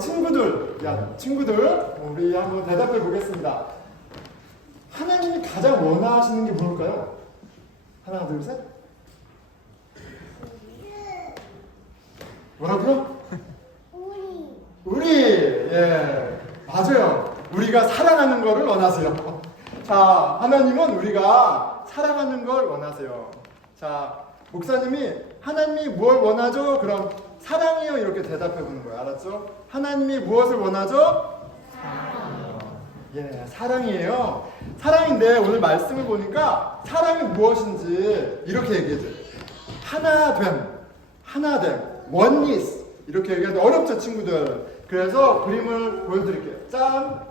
친구들, 우리 한번 대답해 보겠습니다. 하나님이 가장 원하시는 게 뭘까요? 하나, 둘, 셋. 뭐라고요? 우리. 예, 맞아요. 우리가 사랑하는 거를 원하세요. 자, 하나님은 우리가 사랑하는 걸 원하세요. 자, 목사님이 하나님이 뭘 원하죠? 그럼 사랑이요 이렇게 대답해 보는 거예요. 알았죠? 하나님이 무엇을 원하죠? 사랑이요. 예, 사랑이에요. 사랑인데 오늘 말씀을 보니까 사랑이 무엇인지 이렇게 얘기해줘요. 하나됨, oneness 이렇게 얘기하는데 어렵죠, 친구들. 그래서 그림을 보여드릴게요. 짠!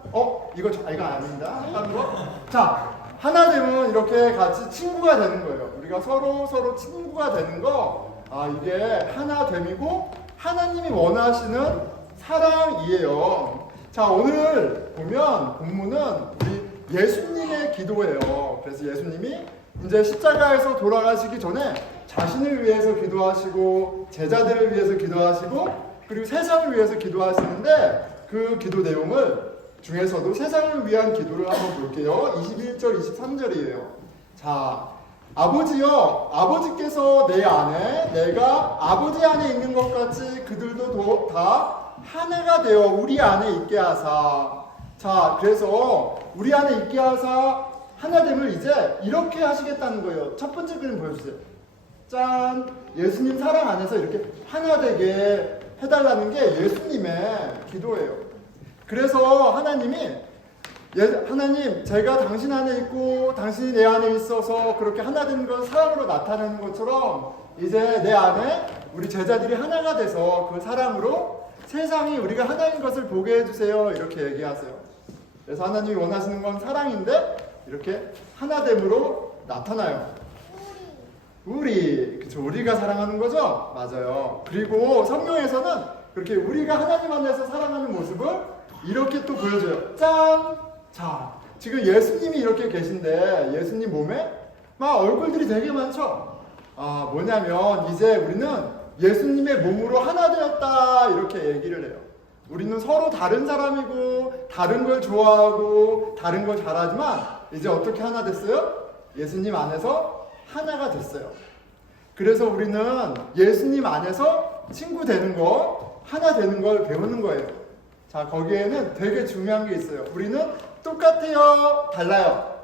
이거 아닙니다. 다른 거. 자, 하나됨은 이렇게 같이 친구가 되는 거예요. 우리가 서로 친구가 되는 거. 이게 하나됨이고 하나님이 원하시는 사랑이에요. 자, 오늘 보면 본문은 우리 예수님의 기도예요. 그래서 예수님이 이제 십자가에서 돌아가시기 전에 자신을 위해서 기도하시고 제자들을 위해서 기도하시고 그리고 세상을 위해서 기도하시는데 그 기도 내용을 중에서도 세상을 위한 기도를 한번 볼게요. 21절, 23절이에요. 자, 아버지여, 아버지께서 내 안에, 내가 아버지 안에 있는 것 같이 그들도 다 하나가 되어 우리 안에 있게 하사. 자, 그래서 우리 안에 있게 하사 하나됨을 이제 이렇게 하시겠다는 거예요. 첫 번째 그림 보여주세요. 짠! 예수님 사랑 안에서 이렇게 하나 되게 해달라는 게 예수님의 기도예요. 그래서 하나님, 제가 당신 안에 있고 당신이 내 안에 있어서 그렇게 하나 되는 건 사랑으로 나타내는 것처럼 이제 내 안에 우리 제자들이 하나가 돼서 그 사랑으로 세상이 우리가 하나인 것을 보게 해주세요. 이렇게 얘기하세요. 그래서 하나님이 원하시는 건 사랑인데 이렇게 하나됨으로 나타나요. 그쵸, 우리가 사랑하는 거죠? 맞아요. 그리고 성경에서는 그렇게 우리가 하나님 안에서 사랑하는 모습을 이렇게 또 보여줘요. 짠! 자, 지금 예수님이 이렇게 계신데 예수님 몸에 막 얼굴들이 되게 많죠? 뭐냐면 이제 우리는 예수님의 몸으로 하나 되었다 이렇게 얘기를 해요. 우리는 서로 다른 사람이고 다른 걸 좋아하고 다른 걸 잘하지만 이제 어떻게 하나 됐어요? 예수님 안에서 하나가 됐어요. 그래서 우리는 예수님 안에서 친구 되는 거, 하나 되는 걸 배우는 거예요. 자, 거기에는 되게 중요한 게 있어요. 우리는 똑같아요? 달라요?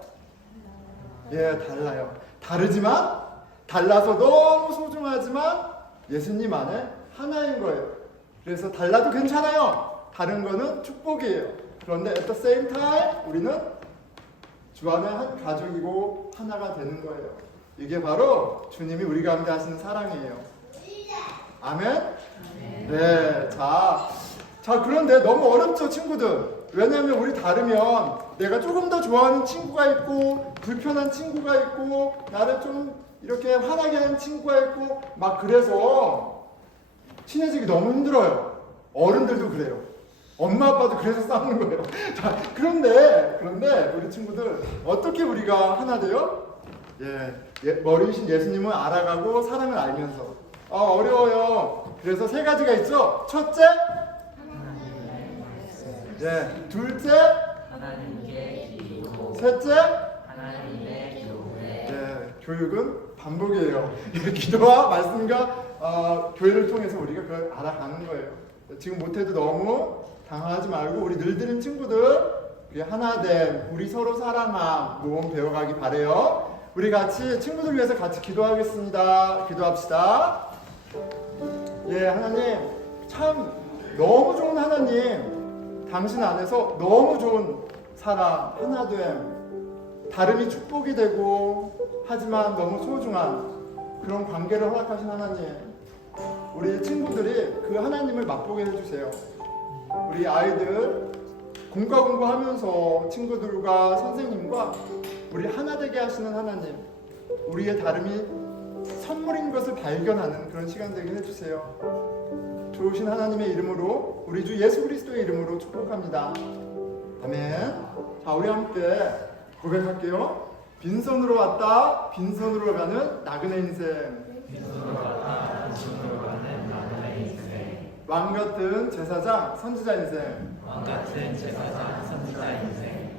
예, 달라요. 다르지만, 달라서 너무 소중하지만 예수님 안에 하나인 거예요. 그래서 달라도 괜찮아요. 다른 거는 축복이에요. 그런데 at the same time 우리는 주 안에 한 가족이고 하나가 되는 거예요. 이게 바로 주님이 우리 가운데 하시는 사랑이에요. 아멘? 네. 자, 그런데 너무 어렵죠, 친구들? 왜냐하면 우리 다르면 내가 조금 더 좋아하는 친구가 있고 불편한 친구가 있고 나를 좀 이렇게 화나게 하는 친구가 있고 막 그래서 친해지기 너무 힘들어요. 어른들도 그래요. 엄마 아빠도 그래서 싸우는 거예요. 자, 그런데 우리 친구들 어떻게 우리가 하나 돼요? 머리이신 예수님을 알아가고 사랑을 알면서 어려워요. 그래서 세 가지가 있죠. 첫째, 둘째, 셋째, 교육은 반복이에요. 기도와 말씀과 교회를 통해서 우리가 그걸 알아가는 거예요. 지금 못해도 너무 당황하지 말고 우리 늘드는 친구들 하나됨, 우리 서로 사랑함 모험 배워가기 바래요. 우리 같이 친구들 위해서 같이 기도하겠습니다. 기도합시다. 하나님, 참 너무 좋은 하나님, 당신 안에서 너무 좋은 사랑, 하나됨, 다름이 축복이 되고 하지만 너무 소중한 그런 관계를 허락하신 하나님, 우리 친구들이 그 하나님을 맛보게 해주세요. 우리 아이들 공부하면서 친구들과 선생님과 우리 하나 되게 하시는 하나님, 우리의 다름이 선물인 것을 발견하는 그런 시간 되게 해주세요. 좋으신 하나님의 이름으로 우리 주 예수 그리스도의 이름으로 축복합니다. 아멘. 자, 우리 함께 고백할게요. 빈손으로 왔다 빈손으로 가는 나그네 인생. 왕 같은 제사장 선지자 인생. 왕 같은 제사장 선지자 인생.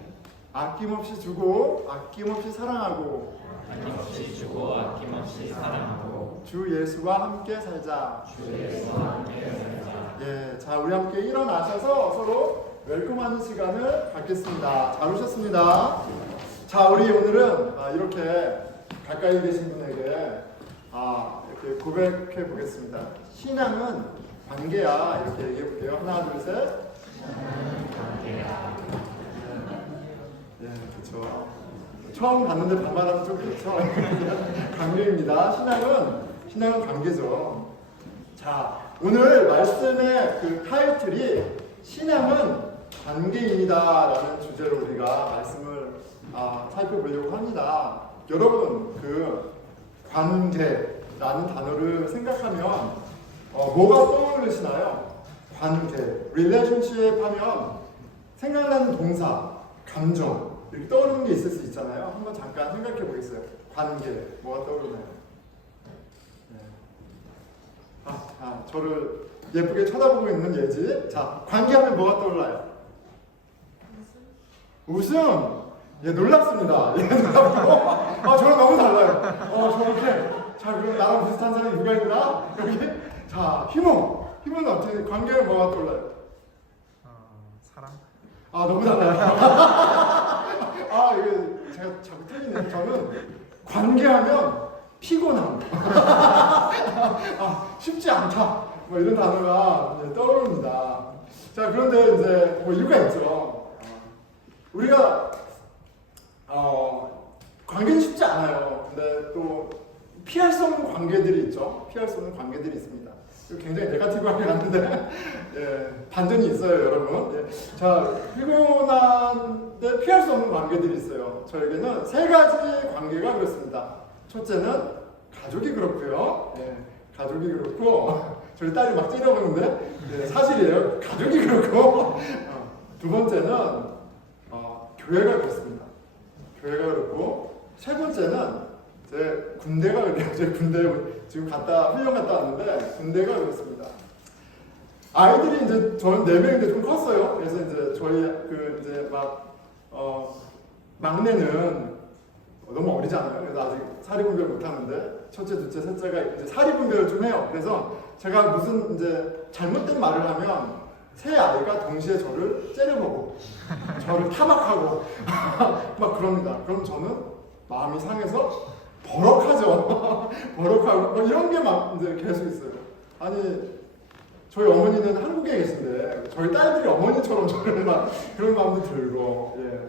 아낌없이 주고 아낌없이 사랑하고 아낌없이 주고 아낌없이 사랑하고 주 예수와 함께 살자. 주 예수와 함께 살자. 예, 자 우리 함께 일어나셔서 서로 웰컴하는 시간을 갖겠습니다. 잘 오셨습니다. 자 우리 오늘은 이렇게 가까이 계신 분에게 이렇게 고백해 보겠습니다. 신앙은 관계야. 이렇게 얘기해 볼게요. 하나 둘 셋. 신앙은 관계야. 예, 그렇죠. 처음 봤는데 반말하면 좀 그렇죠. 관계입니다. 신앙은 관계죠. 자, 오늘 말씀의 그 타이틀이 신앙은 관계입니다라는 주제로 우리가 말씀을 살펴보려고 합니다. 여러분, 그 관계라는 단어를 생각하면 뭐가 떠오르시나요? 관계, relationship 하면 생각나는 동사, 감정 이렇게 떠오르는 게 있을 수 있잖아요. 한번 잠깐 생각해 보겠어요. 관계 뭐가 떠오르나요? 네. 저를 예쁘게 쳐다보고 있는 예지. 자, 관계하면 뭐가 떠올라요? 웃음. 예, 놀랍습니다. 예, 놀랍고. 저랑 너무 달라요. 저렇게. 자, 그럼 나랑 비슷한 사람이 누가 있나? 여기. 자, 희몽. 희몽은 어떻게, 관계는 뭐가 떠올라요? 사랑? 너무 달라요. 이거 제가 자꾸 틀리네요. 저는 관계하면 피곤함. 쉽지 않다. 뭐 이런 단어가 떠오릅니다. 자, 그런데 이제 뭐 이유가 있죠. 우리가 관계는 쉽지 않아요. 근데 또 피할 수 없는 관계들이 있죠. 피할 수 없는 관계들이 있습니다. 굉장히 네거티브하게 하는데 예, 반전이 있어요, 여러분. 예. 자, 피곤한데 피할 수 없는 관계들이 있어요. 저에게는 세 가지 관계가 그렇습니다. 첫째는 가족이 그렇고요. 예, 가족이 그렇고 저희 딸이 막 찌려보는데 예, 사실이에요. 가족이 그렇고 두 번째는 교회가 그렇습니다. 교회가 그렇고 세 번째는 제 군대가 그래요. 제 군대 지금 훈련 갔다 왔는데 군대가 그렇습니다. 아이들이 이제 저는 4명인데 좀 컸어요. 그래서 이제 저희 이제 막내는 너무 어리잖아요. 그래서 아직 사리분별 못 하는데 첫째, 둘째, 셋째가 이제 사리분별을 좀 해요. 그래서 제가 무슨 이제 잘못된 말을 하면 세 아이가 동시에 저를 째려보고 저를 타박하고 막 그럽니다. 그럼 저는 마음이 상해서 버럭하죠. 버럭하고 이런 게 막 이제 계속 있어요. 아니 저희 어머니는 한국에 계신데 저희 딸들이 어머니처럼 저를 막 그런 마음도 들고 예.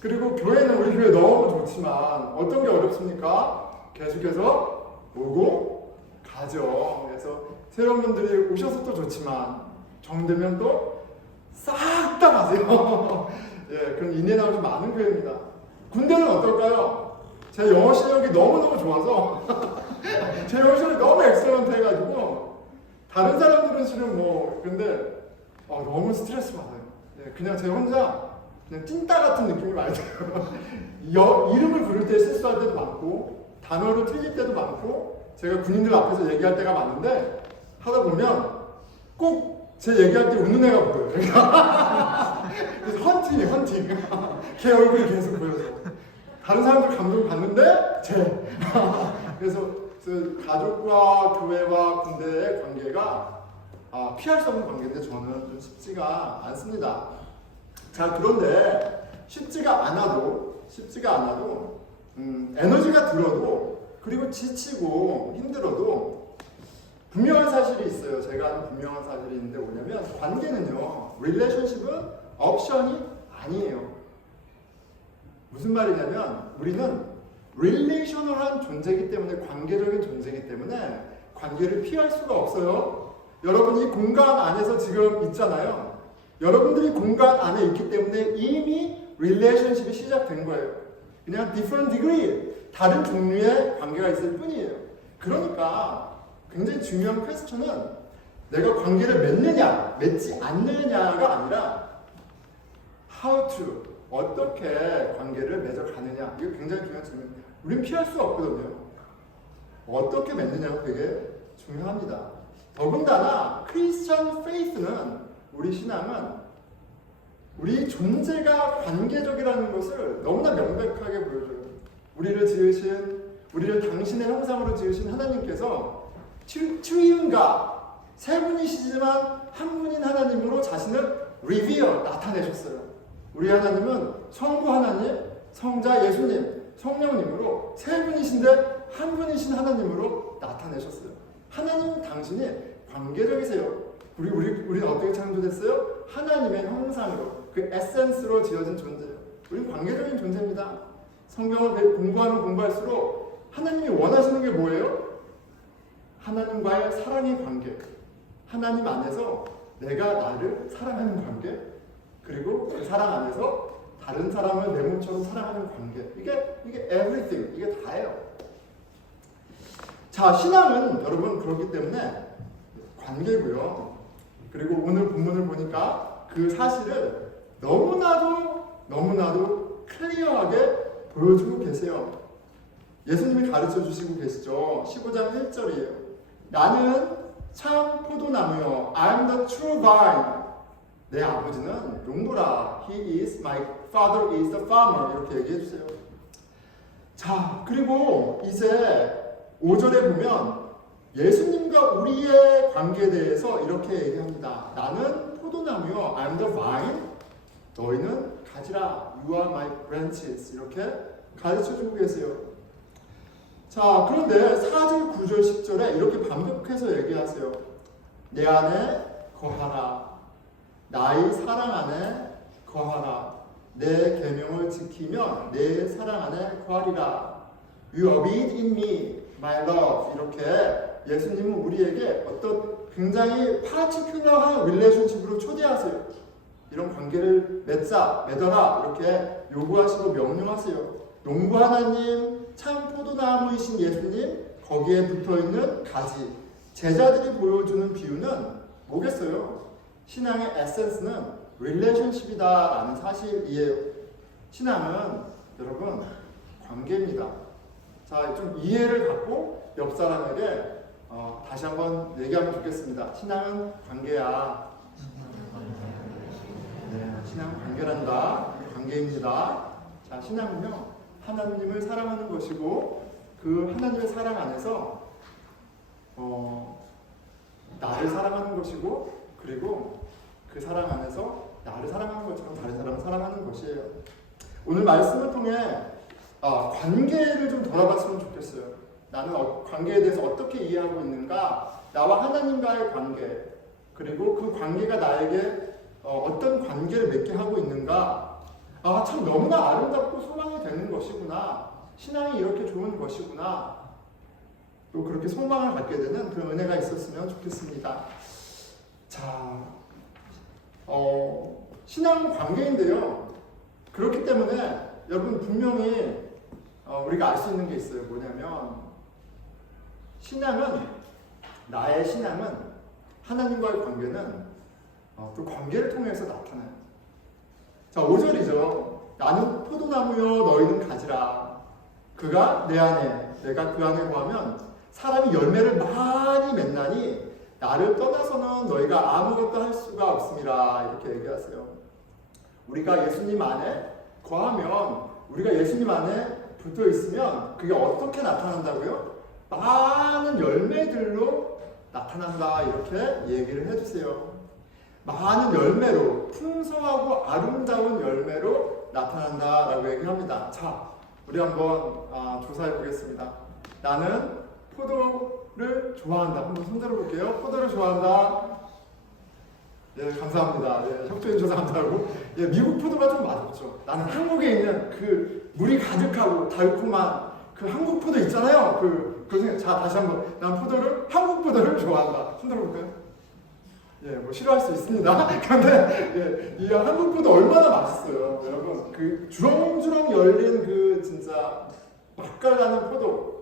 그리고 교회는 우리 교회 너무 좋지만 어떤 게 어렵습니까? 계속해서 오고 가죠. 그래서 새로운분들이 오셔서 또 좋지만 정되면 또 싹 다 가세요. 예, 그런 인앤아웃이 많은 교회입니다. 군대는 어떨까요? 제 영어 실력이 너무너무 좋아서 제 영어 실력이 너무 엑셀런트 해가지고 다른 사람들은 실은 근데 너무 스트레스 받아요. 예, 그냥 제 혼자 그냥 찐따 같은 느낌이 많이 들어요. 이름을 부를 때 실수할 때도 많고 단어를 틀릴 때도 많고 제가 군인들 앞에서 얘기할 때가 많은데 하다 보면 꼭 제 얘기할 때 웃는 애가 보여요. 그래서 헌팅. 걔 얼굴이 계속 보여서 다른 사람들 감동 받는데 그래서 가족과 교회와 군대의 관계가 피할 수 없는 관계인데 저는 좀 쉽지가 않습니다. 자, 그런데 쉽지가 않아도 에너지가 들어도 그리고 지치고 힘들어도 분명한 사실이 있어요. 제가 아는 분명한 사실이 있는데 뭐냐면 관계는요, 릴레이션십은 옵션이 아니에요. 무슨 말이냐면 우리는 릴레이셔널한 존재이기 때문에, 관계적인 존재이기 때문에 관계를 피할 수가 없어요. 여러분 이 공간 안에서 지금 있잖아요. 여러분들이 공간 안에 있기 때문에 이미 릴레이션십이 시작된 거예요. 그냥 different degree, 다른 종류의 관계가 있을 뿐이에요. 그러니까 굉장히 중요한 퀘스천은 내가 관계를 맺느냐, 맺지 않느냐가 아니라 how to, 어떻게 관계를 맺어가느냐. 이게 굉장히 중요한 질문입니다. 우린 피할 수 없거든요. 어떻게 맺느냐가 되게 중요합니다. 더군다나 크리스천 페이스는 우리 신앙은 우리 존재가 관계적이라는 것을 너무나 명백하게 보여줘요. 우리를 당신의 형상으로 지으신 하나님께서 트리운가 세 분이시지만 한 분인 하나님으로 자신을 리비어 나타내셨어요. 우리 하나님은 성부 하나님, 성자 예수님, 성령님으로 세 분이신데 한 분이신 하나님으로 나타내셨어요. 하나님 당신이 관계적이세요. 우리는 어떻게 창조됐어요? 하나님의 형상으로, 그 에센스로 지어진 존재예요. 우리는 관계적인 존재입니다. 성경을 공부할수록 하나님이 원하시는 게 뭐예요? 하나님과의 사랑의 관계. 하나님 안에서 내가 나를 사랑하는 관계. 그리고 그 사랑 안에서 다른 사람을 내 몸처럼 사랑하는 관계. 이게 everything. 이게 다예요. 자, 신앙은 여러분 그렇기 때문에 관계고요. 그리고 오늘 본문을 보니까 그 사실을 너무나도 클리어하게 보여주고 계세요. 예수님이 가르쳐 주시고 계시죠. 15장 1절이에요. 나는 참 포도나무요. I am the true vine. 내 아버지는 농부라. He is my father is the farmer. 이렇게 얘기해 주세요. 자, 그리고 이제 5절에 보면 예수님과 우리의 관계에 대해서 이렇게 얘기합니다. 나는 포도나무요. I am the vine. 너희는 가지라. You are my branches. 이렇게 가르쳐주고 계세요. 자, 그런데 4절, 9절, 10절에 이렇게 반복해서 얘기하세요. 내 안에 거하라. 나의 사랑 안에 거하라. 내 계명을 지키면 내 사랑 안에 거하리라. You abide in me, my love. 이렇게 예수님은 우리에게 어떤 굉장히 파티큘러한 릴레이션십으로 초대하세요. 이런 관계를 맺어라 이렇게 요구하시고 명령하세요. 농부 하나님, 참 포도나무이신 예수님, 거기에 붙어있는 가지. 제자들이 보여주는 비유는 뭐겠어요? 신앙의 에센스는 릴레이션십이다라는 사실이에요. 신앙은 여러분 관계입니다. 자, 좀 이해를 갖고 옆 사람에게 다시 한번 얘기하면 좋겠습니다. 신앙은 관계야. 네, 신앙은 관계란다. 관계입니다. 자, 신앙은요, 하나님을 사랑하는 것이고, 그 하나님의 사랑 안에서 나를 사랑하는 것이고, 그리고 그 사랑 안에서 나를 사랑하는 것처럼 다른 사람을 사랑하는 것이에요. 오늘 말씀을 통해 관계를 좀 돌아봤으면 좋겠어요. 나는 관계에 대해서 어떻게 이해하고 있는가? 나와 하나님과의 관계, 그리고 그 관계가 나에게 어떤 관계를 맺게 하고 있는가? 참 너무나 아름답고 소망이 되는 것이구나. 신앙이 이렇게 좋은 것이구나. 또 그렇게 소망을 갖게 되는 그런 은혜가 있었으면 좋겠습니다. 자, 신앙은 관계인데요. 그렇기 때문에 여러분 분명히 우리가 알 수 있는 게 있어요. 뭐냐면 나의 신앙은 하나님과의 관계는 그 관계를 통해서 나타나요. 자, 5절이죠. 나는 포도나무여 너희는 가지라. 그가 내 안에 내가 그 안에 거하면 사람이 열매를 많이 맺나니 나를 떠나서는 너희가 아무것도 할 수가 없음이라. 이렇게 얘기하세요. 우리가 예수님 안에 거하면, 우리가 예수님 안에 붙어 있으면 그게 어떻게 나타난다고요? 많은 열매들로 나타난다. 이렇게 얘기를 해주세요. 많은 열매로, 풍성하고 아름다운 열매로 나타난다라고 얘기합니다. 자, 우리 한번 조사해 보겠습니다. 나는 포도를 좋아한다. 한번 손들어 볼게요. 포도를 좋아한다. 예, 감사합니다. 예, 협조해 주셔서 감사하고. 예, 미국 포도가 좀 맛없죠. 나는 한국에 있는 그 물이 가득하고 달콤한 그 한국 포도 있잖아요. 자, 다시 한번. 난 한국 포도를 좋아한다. 손들어 볼까요? 예, 뭐 싫어할 수 있습니다. 근데 이 한국 포도 얼마나 맛있어요, 여러분. 그 주렁주렁 열린 그 진짜 맛깔나는 포도.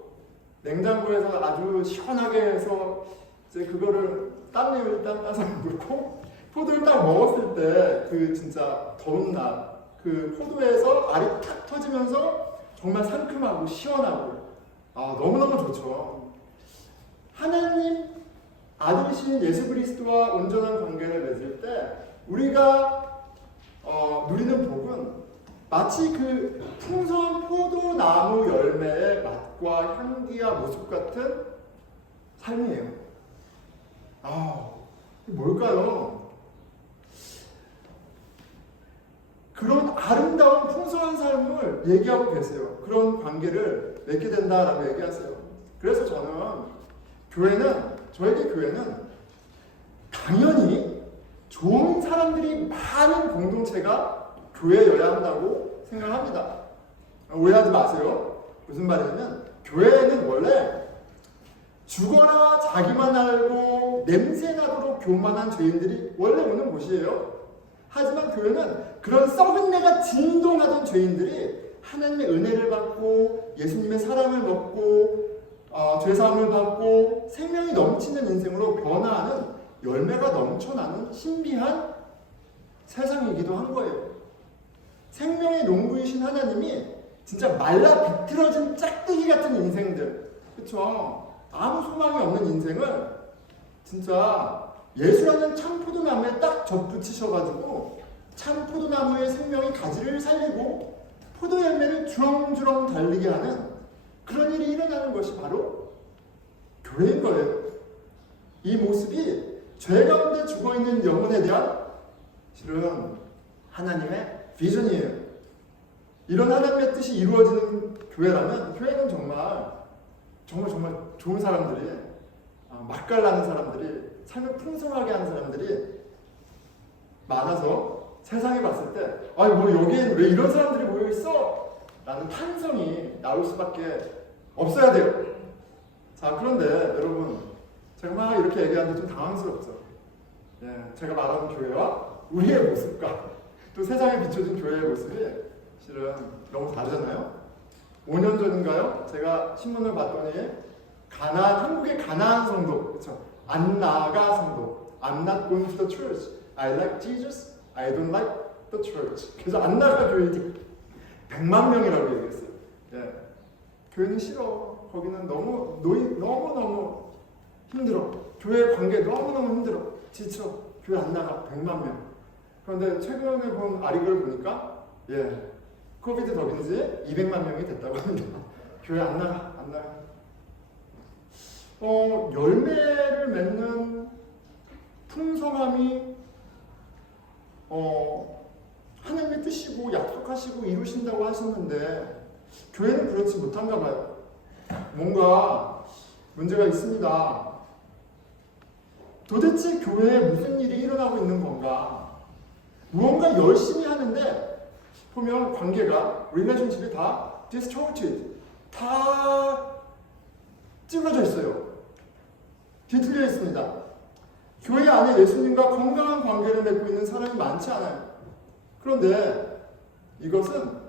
냉장고에서 아주 시원하게 해서 이제 그거를 땀을 일단 따서 넣고 포도를 딱 먹었을 때 그 진짜 더운 날 그 포도에서 알이 탁 터지면서 정말 상큼하고 시원하고 너무너무 좋죠. 하나님 아들이신 예수 그리스도와 온전한 관계를 맺을 때 우리가 누리는 복은 마치 그 풍성한 포도나무 열매의 맛과 향기와 모습 같은 삶이에요. 뭘까요? 그런 아름다운 풍성한 삶을 얘기하고 계세요. 그런 관계를 맺게 된다라고 얘기하세요. 그래서 저에게 교회는 당연히 좋은 사람들이 많은 공동체가 교회여야 한다고 생각합니다. 오해하지 마세요. 무슨 말이냐면 교회는 원래 죽어라 자기만 알고 냄새나도록 교만한 죄인들이 원래 오는 곳이에요. 하지만 교회는 그런 썩은 내가 진동하던 죄인들이 하나님의 은혜를 받고 예수님의 사랑을 먹고 죄사함을 받고 생명이 넘치는 인생으로 변화하는 열매가 넘쳐나는 신비한 세상이기도 한 거예요. 생명의 농부이신 하나님이 진짜 말라 비틀어진 짝대기 같은 인생들, 그쵸? 아무 소망이 없는 인생을 진짜 예수라는 참 포도나무에 딱 접붙이셔가지고 참 포도나무의 생명이 가지를 살리고 포도 열매를 주렁주렁 달리게 하는 그런 일이 일어나는 것이 바로 교회인 거예요. 이 모습이 죄 가운데 죽어있는 영혼에 대한 실은 하나님의 비전이에요. 이런 하나님의 뜻이 이루어지는 교회라면 교회는 정말 좋은 사람들이, 맛깔나는 사람들이, 삶을 풍성하게 하는 사람들이 많아서 세상에 봤을 때 여기엔 왜 이런 사람들이 모여있어? 라는 탄성이 나올 수밖에 없어야 돼요. 자, 그런데 여러분, 제가 막 이렇게 얘기하는데 좀 당황스럽죠. 제가 말하는 교회와 우리의 모습과 또 세상에 비춰진 교회의 모습이 실은 너무 다르잖아요. 5년 전인가요? 제가 신문을 봤더니 한국의 가나안 성도, 그렇죠? 안나가 성도. I'm not going to the church. I like Jesus. I don't like the church. 그래서 안나가 교회지. 100만 명이라고 얘기했어요. 교회는 싫어. 거기는 너무너무 힘들어. 교회 관계 너무너무 힘들어. 지쳐. 교회 안 나가. 100만 명. 그런데 최근에 본 아리글을 보니까 코비드 덕인지 200만 명이 됐다고 합니다. 교회 안 나가. 열매를 맺는 풍성함이 하나님의 뜻이고 약속하시고 이루신다고 하셨는데 교회는 그렇지 못한가 봐요. 뭔가 문제가 있습니다. 도대체 교회에 무슨 일이 일어나고 있는 건가? 무언가 열심히 하는데 보면 관계가, relationship이 다 distorted, 다 찌그러져 있어요. 뒤틀려 있습니다. 교회 안에 예수님과 건강한 관계를 맺고 있는 사람이 많지 않아요. 그런데 이것은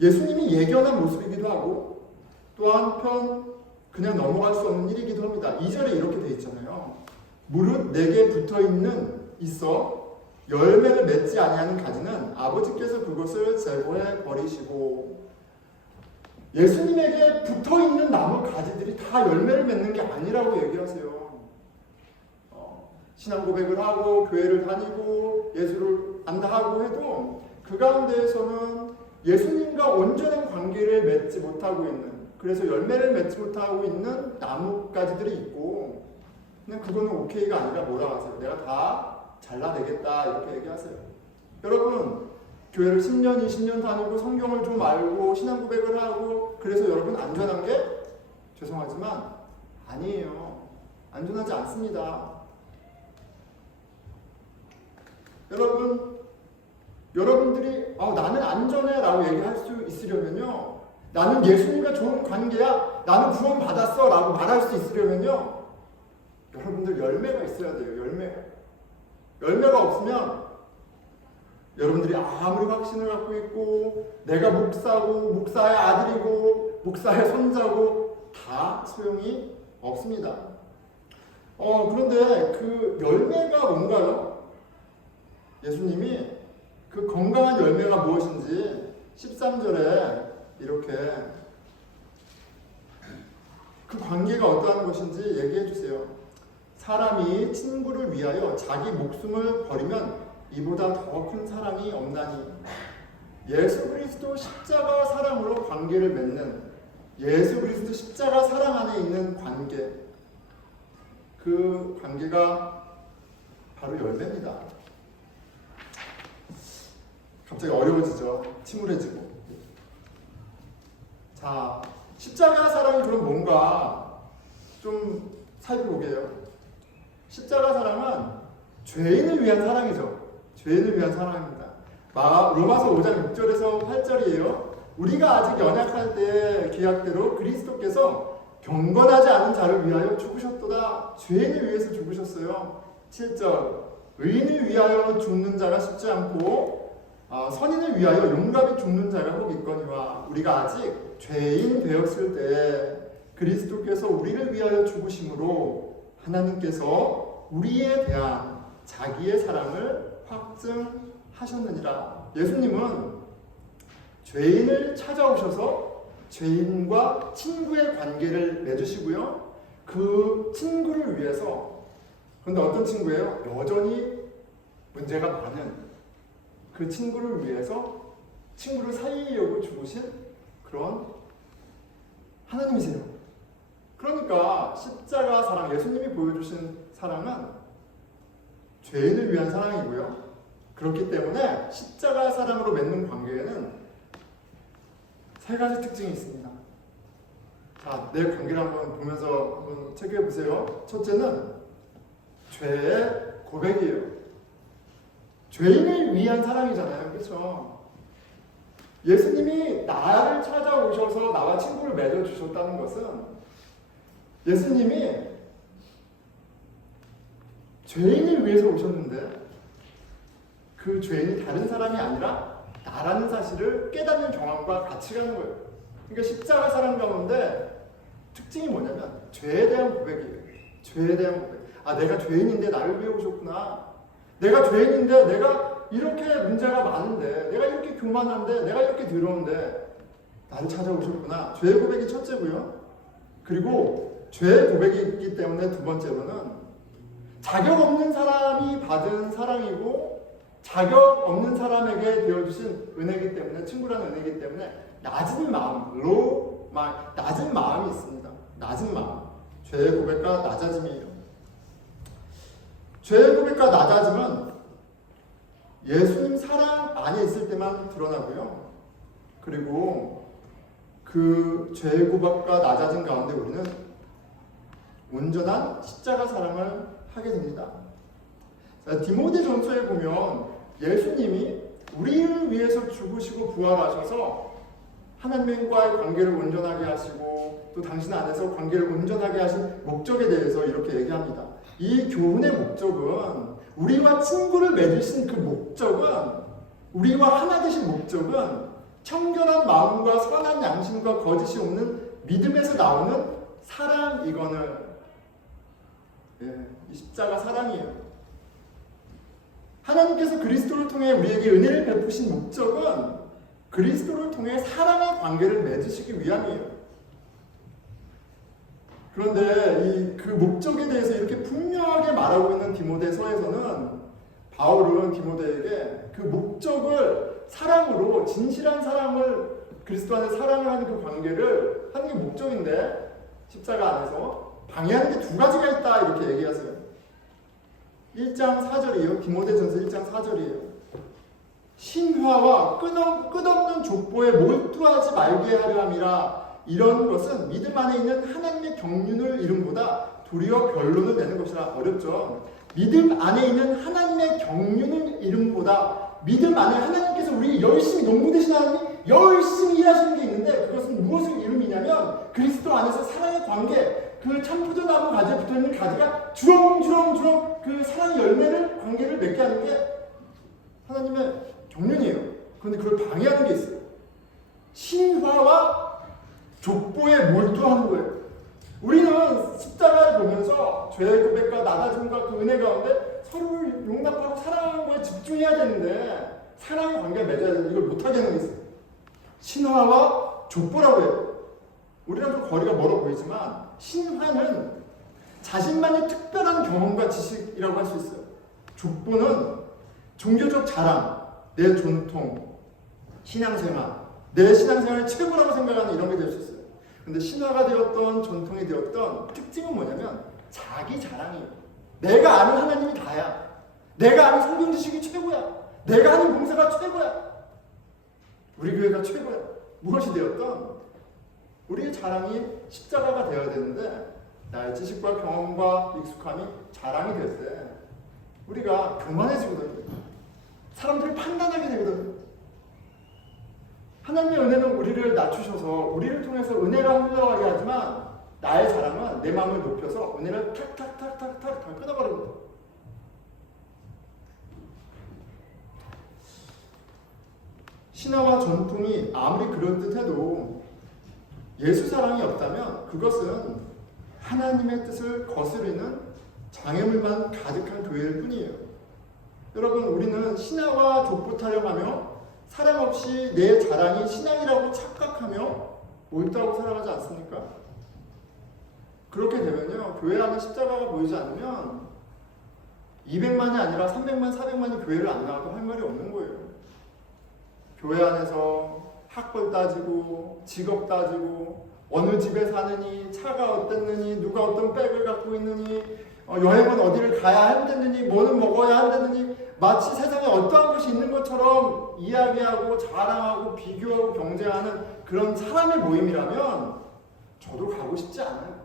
예수님이 예견한 모습이기도 하고 또 한편 그냥 넘어갈 수 없는 일이기도 합니다. 2절에 이렇게 돼 있잖아요. 무릇 내게 있어 열매를 맺지 아니하는 가지는 아버지께서 그것을 제거해 버리시고, 예수님에게 붙어있는 나무 가지들이 다 열매를 맺는 게 아니라고 얘기하세요. 신앙 고백을 하고 교회를 다니고 예수를 안다하고 해도 그 가운데에서는 예수님과 온전한 관계를 맺지 못하고 있는, 그래서 열매를 맺지 못하고 있는 나뭇가지들이 있고, 그냥 그거는 오케이가 아니라 뭐라 하세요? 내가 다 잘라내겠다 이렇게 얘기하세요. 여러분, 교회를 10년, 20년 다니고 성경을 좀 알고 신앙 고백을 하고 그래서 여러분 안전한 게 죄송하지만 아니에요. 안전하지 않습니다. 여러분들이 나는 안전해 라고 얘기할 수 있으려면요, 나는 예수님과 좋은 관계야, 나는 구원 받았어 라고 말할 수 있으려면요, 여러분들 열매가 있어야 돼요. 열매가 없으면 여러분들이 아무리 확신을 갖고 있고 내가 목사고 목사의 아들이고 목사의 손자고 다 소용이 없습니다. 그런데 그 열매가 뭔가요? 예수님이 그 건강한 열매가 무엇인지 13절에 이렇게 그 관계가 어떠한 것인지 얘기해 주세요. 사람이 친구를 위하여 자기 목숨을 버리면 이보다 더 큰 사랑이 없나니. 예수 그리스도 십자가 사랑으로 관계를 맺는, 예수 그리스도 십자가 사랑 안에 있는 관계, 그 관계가 바로 열매입니다. 갑자기 어려워지죠. 침울해지고. 자, 십자가 사랑이 그럼 뭔가 좀 살펴보게요. 십자가 사랑은 죄인을 위한 사랑이죠. 죄인을 위한 사랑입니다. 로마서 5장 6절에서 8절이에요. 우리가 아직 연약할 때 계약대로 그리스도께서 경건하지 않은 자를 위하여 죽으셨도다. 죄인을 위해서 죽으셨어요. 7절 의인을 위하여 죽는 자가 쉽지 않고 선인을 위하여 용감히 죽는 자가 혹 있거니와. 우리가 아직 죄인 되었을 때 그리스도께서 우리를 위하여 죽으심으로 하나님께서 우리에 대한 자기의 사랑을 확증하셨느니라. 예수님은 죄인을 찾아오셔서 죄인과 친구의 관계를 맺으시고요. 그 친구를 위해서, 그런데 어떤 친구예요? 여전히 문제가 많은 그 친구를 위해서 친구를 살리려고 죽으신 그런 하나님이세요. 그러니까 십자가 사랑, 예수님이 보여주신 사랑은 죄인을 위한 사랑이고요. 그렇기 때문에 십자가 사랑으로 맺는 관계에는 세 가지 특징이 있습니다. 자, 내 관계를 한번 보면서 한번 체크해 보세요. 첫째는 죄의 고백이에요. 죄인을 위한 사랑이잖아요. 그렇죠? 예수님이 나를 찾아오셔서 나와 친구를 맺어주셨다는 것은 예수님이 죄인을 위해서 오셨는데 그 죄인이 다른 사람이 아니라 나라는 사실을 깨닫는 경험과 같이 가는 거예요. 그러니까 십자가 사랑 가운데 특징이 뭐냐면 죄에 대한 고백이에요. 죄에 대한 고백. 아, 내가 죄인인데 나를 위해 오셨구나. 내가 죄인인데 내가 이렇게 문제가 많은데, 내가 이렇게 교만한데, 내가 이렇게 더러운데 나를 찾아오셨구나. 죄의 고백이 첫째고요. 그리고 죄의 고백이 있기 때문에 두 번째로는 자격 없는 사람이 받은 사랑이고 자격 없는 사람에게 되어주신 은혜이기 때문에, 친구라는 은혜이기 때문에 낮은 마음, 낮은 마음이 있습니다. 낮은 마음. 죄의 고백과 낮아짐이에요. 죄의 고백과 낮아짐은 예수님 사랑 안에 있을 때만 드러나고요. 그리고 그 죄의 고백과 낮아짐 가운데 우리는 온전한 십자가 사랑을 하게 됩니다. 디모데전서에 보면 예수님이 우리를 위해서 죽으시고 부활하셔서 하나님과의 관계를 온전하게 하시고 또 당신 안에서 관계를 온전하게 하신 목적에 대해서 이렇게 얘기합니다. 이 교훈의 목적은, 우리와 친구를 맺으신 그 목적은, 우리와 하나 되신 목적은 청결한 마음과 선한 양심과 거짓이 없는 믿음에서 나오는 사랑이거늘. 이 십자가 사랑이에요. 하나님께서 그리스도를 통해 우리에게 은혜를 베푸신 목적은 그리스도를 통해 사랑의 관계를 맺으시기 위함이에요. 그런데 그 목적에 대해서 이렇게 분명하게 말하고 있는 디모데서에서는 바울은 디모데에게 그 목적을 사랑으로, 진실한 사랑을, 그리스도 안에 사랑을 하는 그 관계를 하는 게 목적인데 십자가 안에서 방해하는 게 두 가지가 있다 이렇게 얘기하세요. 1장 4절이에요. 디모데전서 1장 4절이에요. 신화와 끝없는 족보에 몰두하지 말게 하려 함이라. 이런 것은 믿음 안에 있는 하나님의 경륜을 이름보다 도리어 변론을 내는 것이라. 어렵죠. 믿음 안에 있는 하나님의 경륜을 이름보다, 믿음 안에 하나님께서 우리 열심히, 농부 되신 하나님이 열심히 일하시는 게 있는데 그것은 무엇을 이름이냐면 그리스도 안에서 사랑의 관계, 그 참포도나무 가지에 붙어있는 가지가 주렁주렁 그 사랑의 열매를, 관계를 맺게 하는 게 하나님의 경륜이에요. 그런데 그걸 방해하는 게 있어요. 신화와 족보에 몰두하는 거예요. 우리는 십자가를 보면서 죄의 고백과 낮아짐과 그 은혜 가운데 서로를 용납하고 사랑하는 거에 집중해야 되는데, 사랑의 관계를 맺어야 되는데 이걸 못하게 하는 게 있어요. 신화와 족보라고 해요. 우리랑 좀 거리가 멀어 보이지만 신화는 자신만의 특별한 경험과 지식이라고 할 수 있어요. 족보는 종교적 자랑, 내 전통, 신앙생활, 내 신앙생활을 최고라고 생각하는 이런 게 될 수 있어요. 근데 신화가 되었던 전통이 되었던 특징은 뭐냐면 자기 자랑이에요. 내가 아는 하나님이 다야. 내가 아는 성경 지식이 최고야. 내가 하는 봉사가 최고야. 우리 교회가 최고야. 무엇이 되었던 우리의 자랑이 십자가가 되어야 되는데 나의 지식과 경험과 익숙함이 자랑이 될 때 우리가 교만해지거든요. 사람들이 판단하게 되거든요. 하나님의 은혜는 우리를 낮추셔서 우리를 통해서 은혜가 흘러가게 하지만 나의 자랑은 내 마음을 높여서 은혜를 탁탁탁탁탁 다 끊어버립니다. 신화와 전통이 아무리 그럴듯해도 예수 사랑이 없다면 그것은 하나님의 뜻을 거스르는 장애물만 가득한 교회일 뿐이에요. 여러분, 우리는 신화와 족보 타령하며 사랑 없이 내 자랑이 신앙이라고 착각하며 옳다고 살아가지 않습니까? 그렇게 되면요, 교회 안에 십자가가 보이지 않으면 200만이 아니라 300만, 400만이 교회를 안 나와도 할 말이 없는 거예요. 교회 안에서 학벌 따지고 직업 따지고 어느 집에 사느니 차가 어땠느니 누가 어떤 백을 갖고 있느니 여행은 어디를 가야 한다느니 뭐는 먹어야 한다느니 마치 세상에 어떠한 것이 있는 것처럼 이야기하고 자랑하고 비교하고 경쟁하는 그런 사람의 모임이라면 저도 가고 싶지 않아요.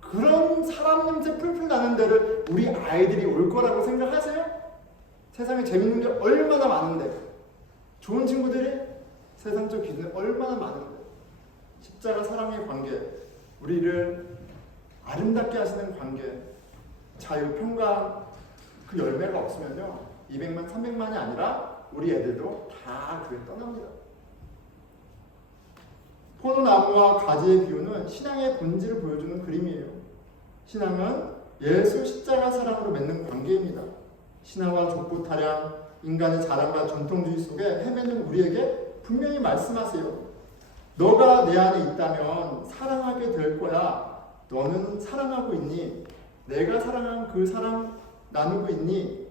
그런 사람 냄새 풀풀 나는 데를 우리 아이들이 올 거라고 생각하세요? 세상에 재밌는 게 얼마나 많은데 좋은 친구들이 세상적 기준에 얼마나 많은데 십자가 사랑의 관계, 우리를 아름답게 하시는 관계, 자유, 평강 그 열매가 없으면요 200만, 300만이 아니라 우리 애들도 다 교회 떠납니다. 포도나무와 가지의 비유는 신앙의 본질을 보여주는 그림이에요. 신앙은 예수 십자가 사랑으로 맺는 관계입니다. 신화와 족보 타령, 인간의 자랑과 전통주의 속에 헤매는 우리에게 분명히 말씀하세요. 너가 내 안에 있다면 사랑하게 될 거야. 너는 사랑하고 있니? 내가 사랑한 그 사랑 나누고 있니?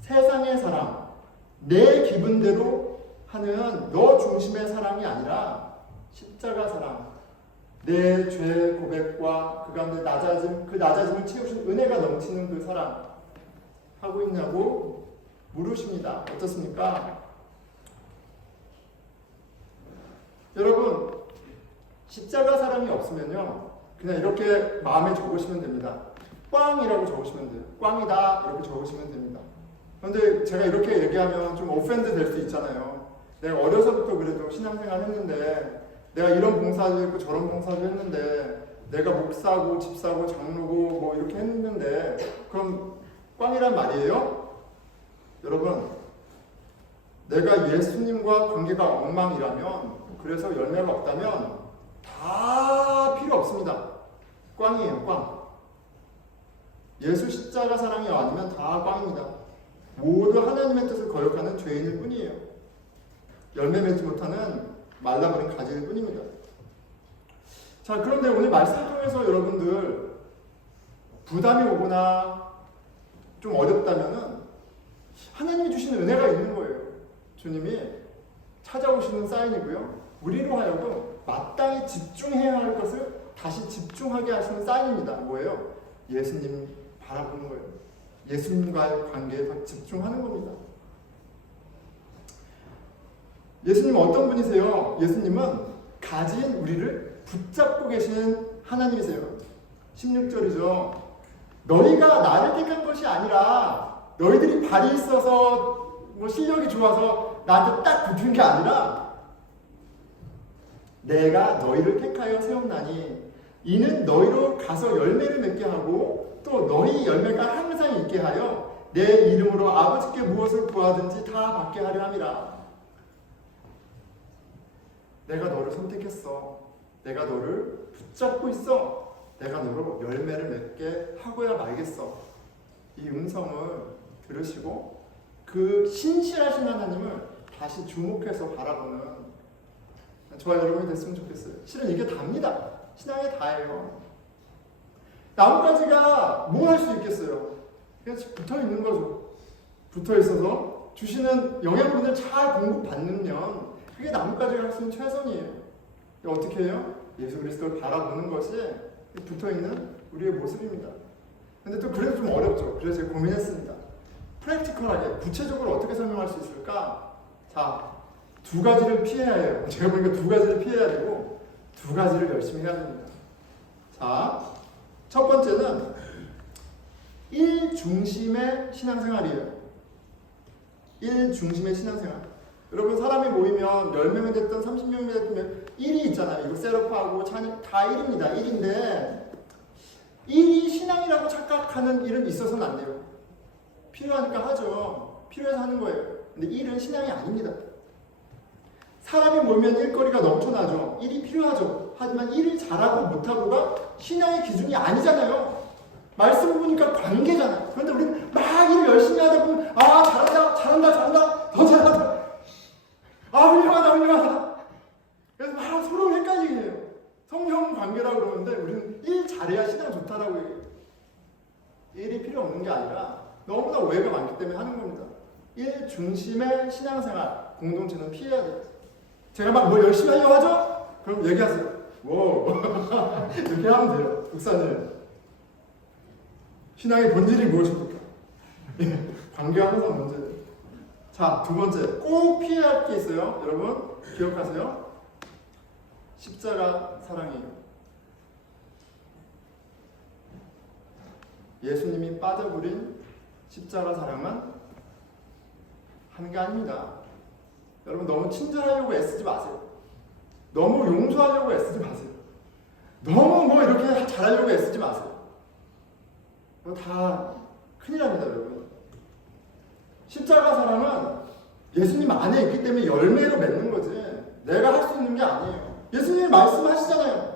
세상의 사랑, 내 기분대로 하는 너 중심의 사랑이 아니라 십자가 사랑, 내 죄 고백과 그 가운데 낮아짐, 그 낮아짐을 채우신 은혜가 넘치는 그 사랑 하고 있냐고 물으십니다. 어떻습니까? 여러분, 십자가 사랑이 없으면요 그냥 이렇게 마음에 적으시면 됩니다. 꽝이라고 적으시면 돼요. 꽝이다 이렇게 적으시면 됩니다. 그런데 제가 이렇게 얘기하면 좀 오펜드 될 수 있잖아요. 내가 어려서부터 그래도 신앙생활 했는데 내가 이런 봉사도 했고 저런 봉사도 했는데 내가 목사고 집사고 장로고 뭐 이렇게 했는데 그럼 꽝이란 말이에요? 여러분, 내가 예수님과 관계가 엉망이라면 그래서 열매가 없다면 다 필요 없습니다. 꽝이에요, 꽝. 예수 십자가 사랑이 아니면 다 꽝입니다. 모두 하나님의 뜻을 거역하는 죄인일 뿐이에요. 열매 맺지 못하는 말라버린 가지일 뿐입니다. 자, 그런데 오늘 말씀을 통해서 여러분들 부담이 오거나 좀 어렵다면은 하나님이 주시는 은혜가 있는 거예요. 주님이 찾아오시는 사인이고요. 우리로 하여금 마땅히 집중해야 할 것을 다시 집중하게 하시는 사인입니다. 뭐예요? 예수님 바라보는 거예요. 예수님과의 관계에 더 집중하는 겁니다. 예수님은 어떤 분이세요? 예수님은 가진 우리를 붙잡고 계시는 하나님이세요. 16절이죠. 너희가 나를 택한 것이 아니라 너희들이 발이 있어서 뭐 실력이 좋아서 나한테 딱 붙은 게 아니라 내가 너희를 택하여 세웠나니 이는 너희로 가서 열매를 맺게 하고 또 너희 열매가 항상 있게 하여 내 이름으로 아버지께 무엇을 구하든지 다 받게 하려 함이라. 내가 너를 선택했어. 내가 너를 붙잡고 있어. 내가 너로 열매를 맺게 하고야 말겠어. 이 음성을 들으시고 그 신실하신 하나님을 다시 주목해서 바라보는 저와 여러분이 됐으면 좋겠어요. 실은 이게 답니다. 신앙이 다예요. 나뭇가지가 뭘 할 수 있겠어요? 그냥 붙어 있는 거죠. 붙어 있어서 주시는 영양분을 잘 공급받으면 그게 나뭇가지가 할 수 있는 최선이에요. 어떻게 해요? 예수 그리스도를 바라보는 것이 붙어 있는 우리의 모습입니다. 근데 또 그래도 좀 어렵죠. 그래서 제가 고민했습니다. 프랙티컬하게 구체적으로 어떻게 설명할 수 있을까? 자, 두 가지를 피해야 해요. 제가 보니까 두 가지를 피해야 되고 두 가지를 열심히 해야 됩니다. 자, 첫 번째는 일 중심의 신앙생활이에요. 일 중심의 신앙생활. 여러분 사람이 모이면 10명이 됐든 30명이 됐든 1이 있잖아요. 이거 셋업하고 찬양 다 1입니다. 1인데 1이 신앙이라고 착각하는 일은 있어서는 안 돼요. 필요하니까 하죠. 필요해서 하는 거예요. 근데 1은 신앙이 아닙니다. 사람이 모이면 일거리가 넘쳐나죠. 1이 필요하죠. 하지만 1을 잘하고 못하고가 신앙의 기준이 아니잖아요. 말씀 보니까 관계잖아요. 그런데 우리는 막 일을 열심히 하다 보면 아 잘한다 더 잘한다 아 훌륭하다 그래서 막 서로 헷갈리게 해요. 성령 관계라고 그러는데 우리는 일 잘해야 신앙 좋다라고 얘기해요. 일이 필요 없는 게 아니라 너무나 오해가 많기 때문에 하는 겁니다. 일 중심의 신앙생활 공동체는 피해야 돼요. 제가 막 뭐 열심히 하려고 하죠? 그럼 얘기하세요. 오 이렇게 하면 돼요. 목사님 신앙의 본질이 무엇입니까? 관계가 항상 문제예요. 자, 두 번째 꼭 피해야 할 게 있어요. 여러분 기억하세요. 십자가 사랑이에요. 예수님이 빠져버린 십자가 사랑은 하는 게 아닙니다. 여러분 너무 친절하려고 애쓰지 마세요. 너무 용서하려고 애쓰지 마세요. 너무 뭐 이렇게 잘하려고 애쓰지 마세요. 이거 다 큰일 납니다, 여러분. 십자가 사랑은 예수님 안에 있기 때문에 열매로 맺는 거지 내가 할 수 있는 게 아니에요. 예수님이 말씀하시잖아요.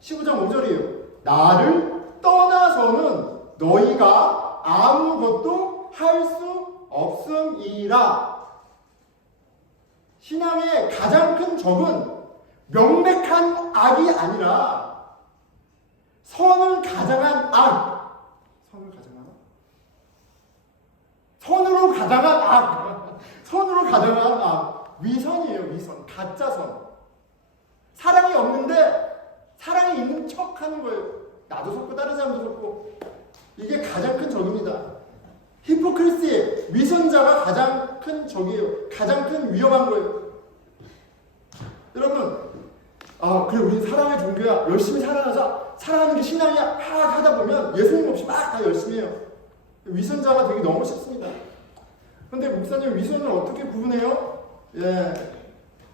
15장 5절이에요. 나를 떠나서는 너희가 아무것도 할 수 없음이라. 신앙의 가장 큰 적은 명백한 악이 아니라 선을 가장한 악. 선을 가장한 악? 선으로 가장한 악. 선으로 가장한 악. 위선이에요, 위선. 가짜 선. 사랑이 없는데 사랑이 있는 척 하는 거예요. 나도 속고 다른 사람도 속고. 이게 가장 큰 적입니다. 히포크리스의 위선자가 가장 큰 적이에요. 가장 큰 위험한 거예요. 여러분, 그래 우리 사랑의 종교야. 열심히 사랑하자. 사랑하는 게 신앙이야. 하다 보면 예수님 없이 막 다 열심히 해요. 위선자가 되기 너무 쉽습니다. 그런데 목사님 위선을 어떻게 구분해요? 예,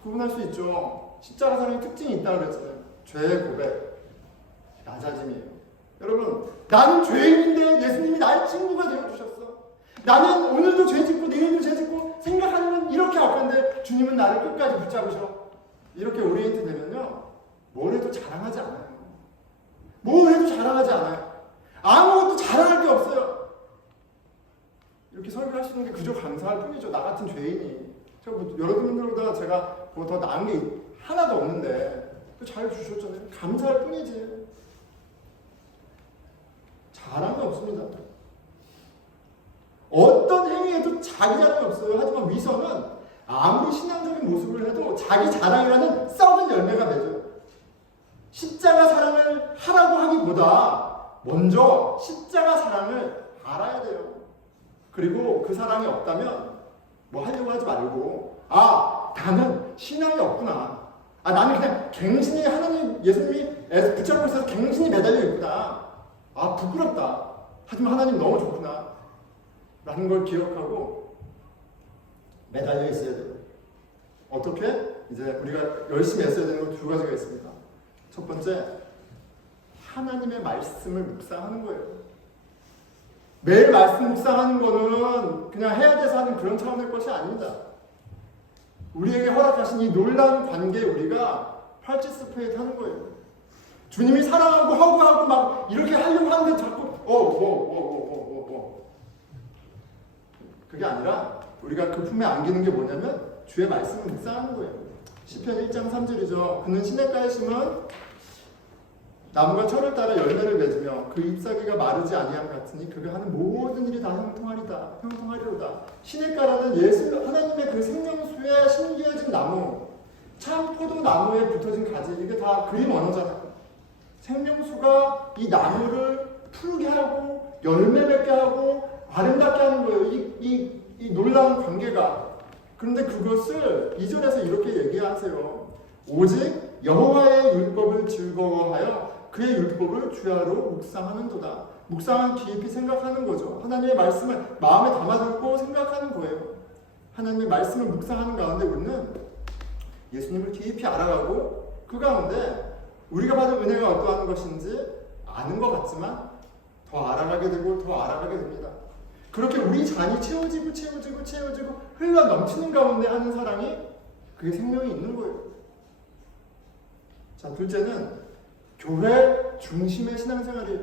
구분할 수 있죠. 십자가 사랑의 특징이 있다고 그랬잖아요. 죄의 고백, 낮아짐이에요. 여러분, 나는 죄인인데 예수님이 나의 친구가 되어주셨어. 나는 오늘도 죄 짓고 내일도 죄 짓고 생각하는 이렇게 아픈데 주님은 나를 끝까지 붙잡으셔. 이렇게 오리엔트 되면요, 뭘 해도 자랑하지 않아요. 뭘 해도 자랑하지 않아요. 아무것도 자랑할 게 없어요. 이렇게 설교하시는 게 그저 감사할 뿐이죠. 나 같은 죄인이. 제가 뭐 여러분들보다 제가 뭐 더 나은 게 하나도 없는데 잘 주셨잖아요. 감사할 뿐이지. 자랑이 없습니다. 어떤 행위에도 자기 자랑이 없어요. 하지만 위선은 아무리 신앙적인 모습을 해도 자기 자랑이라는 썩은 열매가 맺어요. 십자가 사랑을 하라고 하기보다 먼저 십자가 사랑을 알아야 돼요. 그리고 그 사랑이 없다면 뭐 하려고 하지 말고 나는 신앙이 없구나. 나는 그냥 갱신이 하나님 예수님이 붙잡고 있어서 갱신이 매달려 있구나. 부끄럽다. 하지만 하나님 너무 좋구나. 라는 걸 기억하고 매달려 있어야 돼요. 어떻게? 이제 우리가 열심히 애써야 되는 건 두 가지가 있습니다. 첫 번째, 하나님의 말씀을 묵상하는 거예요. 매일 말씀 묵상하는 거는 그냥 해야 돼서 하는 그런 차원의 것이 아닙니다. 우리에게 허락하신 이 놀라운 관계에 우리가 파티시페이트 하는 거예요. 주님이 사랑하고 하고 막 이렇게 하려고 하는데 자꾸 그게 아니라 우리가 그 품에 안기는 게 뭐냐면 주의 말씀을 묵상하는 거예요. 시편 1장 3절이죠. 그는 시냇가에 심은 나무가 철을 따라 열매를 맺으며 그 잎사귀가 마르지 아니함 같으니 그가 하는 모든 일이 다 형통하리로다. 시냇가라는 예수 하나님의 그 생명수에 심겨진 나무, 참 포도나무에 붙어진 가지, 이게 다 그림 언어잖아요. 생명수가 이 나무를 푸르게 하고 열매 맺게 하고 아름답게 하는 거예요. 이 놀라운 관계가. 그런데 그것을 2절에서 이렇게 얘기하세요. 오직 여호와의 율법을 즐거워하여 그의 율법을 주야로 묵상하는도다. 묵상은 깊이 생각하는 거죠. 하나님의 말씀을 마음에 담아두고 생각하는 거예요. 하나님의 말씀을 묵상하는 가운데 우리는 예수님을 깊이 알아가고 그 가운데 우리가 받은 은혜가 어떠한 것인지 아는 것 같지만 더 알아가게 되고 더 알아가게 됩니다. 그렇게 우리 잔이 채워지고 흘러 넘치는 가운데 하는 사랑이 그게 생명이 있는 거예요. 자, 둘째는 교회 중심의 신앙생활이에요.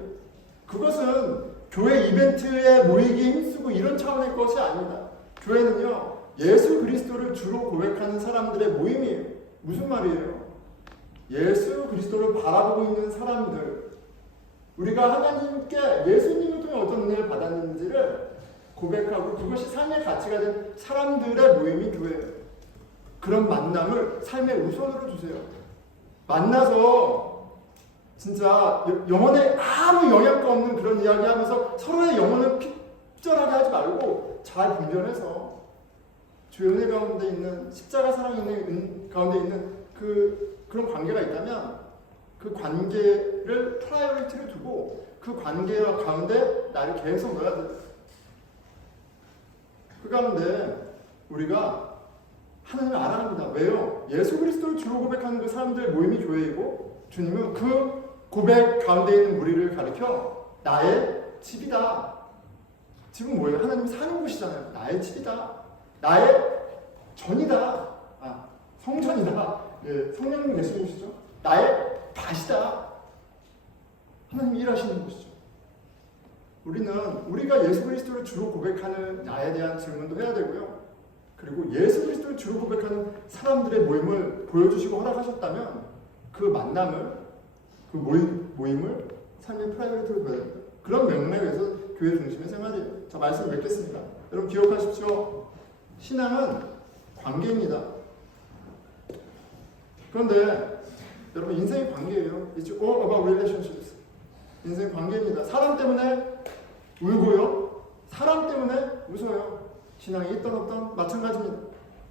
그것은 교회 이벤트에 모이기 힘쓰고 이런 차원의 것이 아닙니다. 교회는요, 예수 그리스도를 주로 고백하는 사람들의 모임이에요. 무슨 말이에요? 예수 그리스도를 바라보고 있는 사람들, 우리가 하나님께 예수님을 통해 어떤 은혜를 받았는지를 고백하고 그것이 삶의 가치가 된 사람들의 모임이 교회예요. 그런 만남을 삶의 우선으로 주세요. 만나서 진짜 영혼에 아무 영향가 없는 그런 이야기하면서 서로의 영혼을 핍절하게 하지 말고 잘 분별해서 주의 은혜 가운데 있는 십자가 사랑이 있는 가운데 있는 그런 관계가 있다면 그 관계를 프라이어리티를 두고 그 관계와 가운데 나를 계속 넣어야 돼요. 그 가운데 우리가 하나님을 알아갑니다. 왜요? 예수 그리스도를 주로 고백하는 그 사람들의 모임이 교회이고 주님은 그 고백 가운데 있는 우리를 가리켜 나의 집이다. 집은 뭐예요? 하나님이 사는 곳이잖아요. 나의 집이다. 나의 전이다. 성전이다. 예, 성령님 계신 곳이죠. 나의 밭이다. 하나님이 일하시는 곳이죠. 우리가 예수 그리스도를 주로 고백하는 나에 대한 질문도 해야 되고요. 그리고 예수 그리스도를 주로 고백하는 사람들의 모임을 보여주시고 허락하셨다면 그 만남을, 그 모임을 삶의 프라이어리티로 보여야 됩니다. 그런 맥락에서 교회 중심의 생활이에요. 자, 말씀 맺겠습니다. 여러분 기억하십시오. 신앙은 관계입니다. 그런데 여러분 인생이 관계예요. It's all about relationships. 인생 관계입니다. 사람 때문에 울고요. 사람 때문에 웃어요. 신앙이 있던 없던 마찬가지입니다.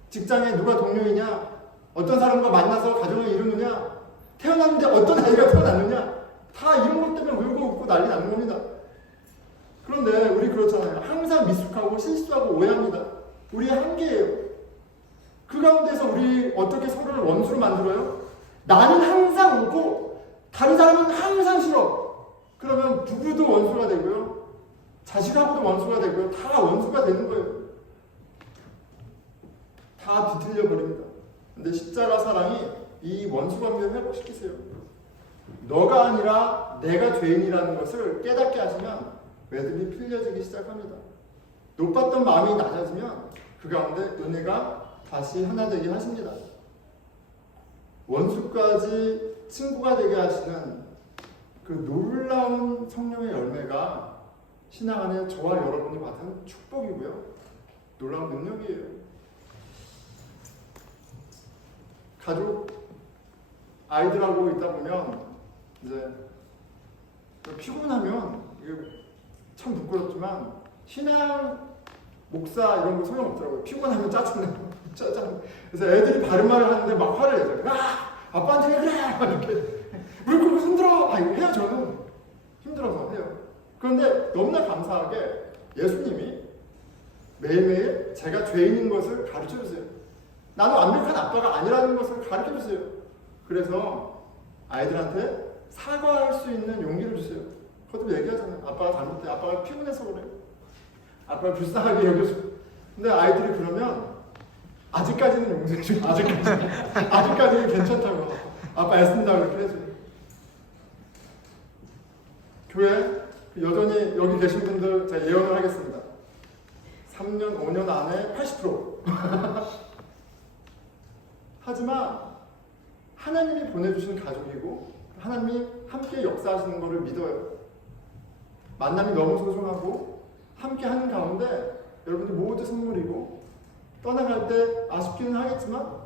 직장에 누가 동료이냐, 어떤 사람과 만나서 가정을 이루느냐, 태어났는데 어떤 아이가 태어났느냐, 다 이런 것 때문에 울고 웃고 난리 나는 겁니다. 그런데 우리 그렇잖아요. 항상 미숙하고 실수하고 오해합니다. 우리의 한계예요. 그 가운데서 우리 어떻게 서로를 원수로 만들어요? 나는 항상 웃고 다른 사람은 항상 싫어. 그러면 부부도 원수가 되고요. 자식하고도 원수가 되고요. 다 원수가 되는 거예요. 다 뒤틀려 버립니다. 근데 십자가 사랑이 이 원수 관계를 회복시키세요. 너가 아니라 내가 죄인이라는 것을 깨닫게 하시면 매듭이 풀려지기 시작합니다. 높았던 마음이 낮아지면 그 가운데 은혜가 다시 하나 되게 하십니다. 원수까지 친구가 되게 하시는 그 놀라운 성령의 열매가 신앙 안에 저와 여러분이 받은 축복이고요. 놀라운 능력이에요. 가족, 아이들하고 있다 보면 이제 피곤하면 이게 참 부끄럽지만 신앙, 목사 이런 거 소용없더라고요. 피곤하면 짜증나요. 짜증. 그래서 애들이 바른 말을 하는데 막 화를 내죠. 아빠한테 왜 그래? 막 이렇게 물고기 힘들어. 이거 해요. 저는 힘들어서 해요. 그런데 너무나 감사하게 예수님이 매일매일 제가 죄인인 것을 가르쳐 주세요. 나는 완벽한 아빠가 아니라는 것을 가르쳐 주세요. 그래서 아이들한테 사과할 수 있는 용기를 주세요. 그것도 얘기하잖아요. 아빠가 잘못해. 아빠가 피곤해서 그래. 아빠가 불쌍하게 여겨줘. 근데 아이들이 그러면 아직까지는 용서해 줘. 아직까지는 괜찮다고. 아빠 애쓴다고 이렇게 해줘요. 교회 여전히 여기 계신 분들 제가 예언을 하겠습니다. 3년, 5년 안에 80%. 하지만 하나님이 보내주신 가족이고 하나님이 함께 역사하시는 것을 믿어요. 만남이 너무 소중하고 함께 하는 가운데 여러분들 모두 선물이고 떠나갈 때 아쉽기는 하겠지만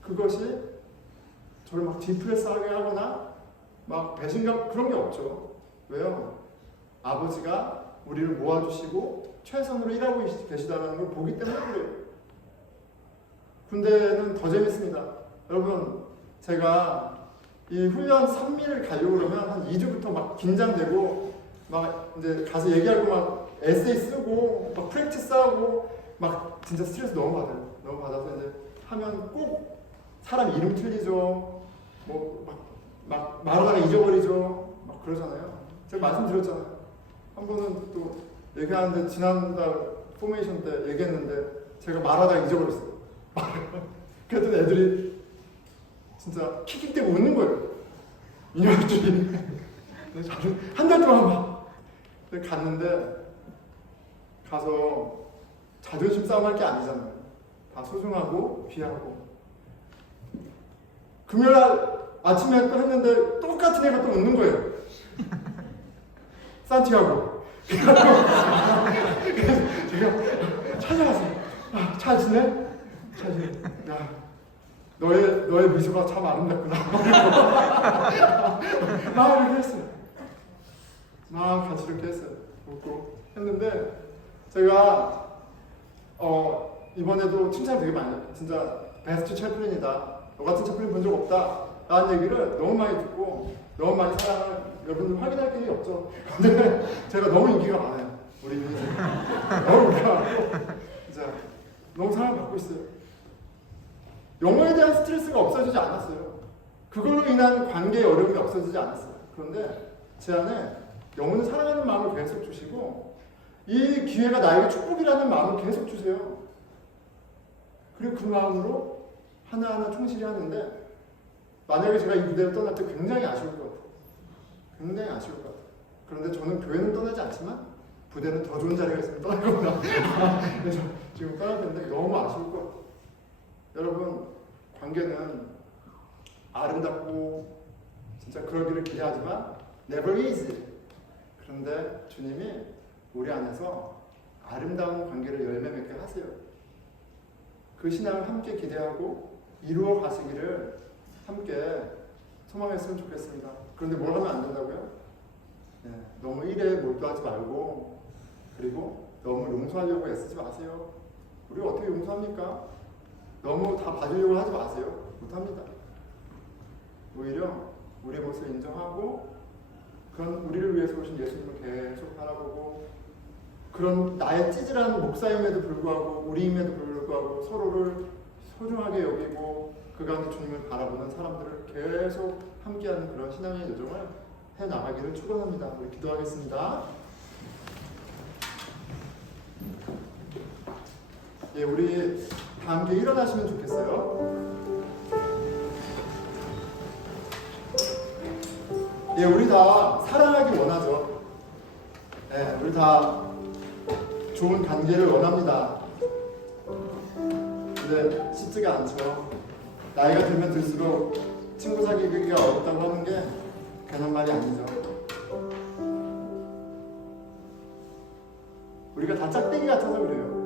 그것이 저를 막 디프레스하게 하거나 막 배신감 그런 게 없죠. 왜요? 아버지가 우리를 모아주시고 최선으로 일하고 계시다는 걸 보기 때문에 그래요. 군대는 더 재밌습니다. 여러분 제가 이 훈련 3일을 가려고 그러면 한 2주부터 막 긴장되고 막 이제 가서 얘기하고 막 에세이 쓰고 막 프랙티스 하고 막 진짜 스트레스 너무 받아요. 너무 받아서 이제 하면 꼭 사람 이름 틀리죠. 뭐 막 말하다가 잊어버리죠. 막 그러잖아요. 제가 말씀드렸잖아요. 한 번은 또 얘기하는데 지난달 포메이션 때 얘기했는데 제가 말하다가 잊어버렸어요. 그랬더니 애들이 진짜 킥킥대고 웃는 거예요. 이년들이. 저는 한 달 동안 막 갔는데 가서 자존심 싸움 할 게 아니잖아요. 다 소중하고 귀하고. 금요일 아침에 또 했는데 똑같은 애가 또 웃는 거예요. 산티아고. 제가 찾아가서 잘 지내? 잘 지내. 야, 너의 미소가 참 아름답구나. 막 이렇게 했어요. 막 같이 이렇게 했어요. 웃고 했는데 제가 이번에도 칭찬 되게 많이 해요. 진짜 베스트 채플린이다. 너 같은 채플린 본 적 없다. 라는 얘기를 너무 많이 듣고 너무 많이 사랑을 여러분들 확인할 일이 없죠. 근데 제가 너무 인기가 많아요. 우리 민생. 너무 인기가 많고 진짜 너무 사랑을 받고 있어요. 영어에 대한 스트레스가 없어지지 않았어요. 그걸로 인한 관계의 어려움이 없어지지 않았어요. 그런데 제 안에 영혼을 사랑하는 마음을 계속 주시고 이 기회가 나에게 축복이라는 마음을 계속 주세요. 그리고 그 마음으로 하나하나 충실히 하는데 만약에 제가 이 무대를 떠날 때 굉장히 아쉬울 것 같아요. 굉장히 아쉬울 것 같아요. 그런데 저는 교회는 떠나지 않지만 부대는 더 좋은 자리가 있으면 떠날 겁니다. 그래서 지금 떠날 텐데 너무 아쉬울 것 같아요. 여러분 관계는 아름답고 진짜 그러기를 기대하지만 never is. 그런데 주님이 우리 안에서 아름다운 관계를 열매 맺게 하세요. 그 신앙을 함께 기대하고 이루어 가시기를 함께 소망했으면 좋겠습니다. 그런데 뭘 하면 안 된다고요? 네, 너무 일에 몰두하지 말고 그리고 너무 용서하려고 애쓰지 마세요. 우리 어떻게 용서합니까? 너무 다 봐주려고 하지 마세요. 못합니다. 오히려 우리의 모습을 인정하고 그런 우리를 위해서 오신 예수님을 계속 바라보고 그런 나의 찌질한 목사임에도 불구하고 우리임에도 불구하고 서로를 소중하게 여기고 그 가운데 주님을 바라보는 사람들을 계속 함께하는 그런 신앙의 여정을 해나가기를 축원합니다. 우리 기도하겠습니다. 예, 우리 다 함께 일어나시면 좋겠어요. 예, 우리 다 사랑하기 원하죠. 예, 우리 다 좋은 관계를 원합니다. 근데 쉽지가 않죠. 나이가 들면 들수록 친구 사귀기가 어렵다고 하는 게 괜한 말이 아니죠. 우리가 다 짝대기 같아서 그래요.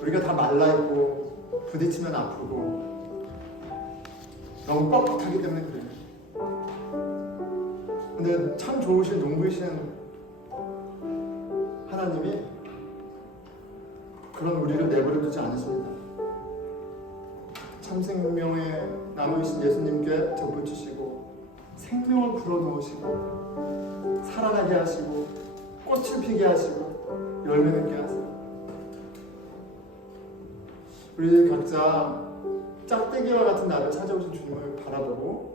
우리가 다 말라있고 부딪히면 아프고 너무 뻑뻑하기 때문에 그래요. 근데 참 좋으신 농부이신 하나님이 그런 우리를 내버려 두지 않으십니다. 참 생명의 나무이신 예수님께 접붙이시고 생명을 불어넣으시고 살아나게 하시고 꽃을 피게 하시고 열매 맺게 하세요. 우리 각자 짝대기와 같은 나를 찾아오신 주님을 바라보고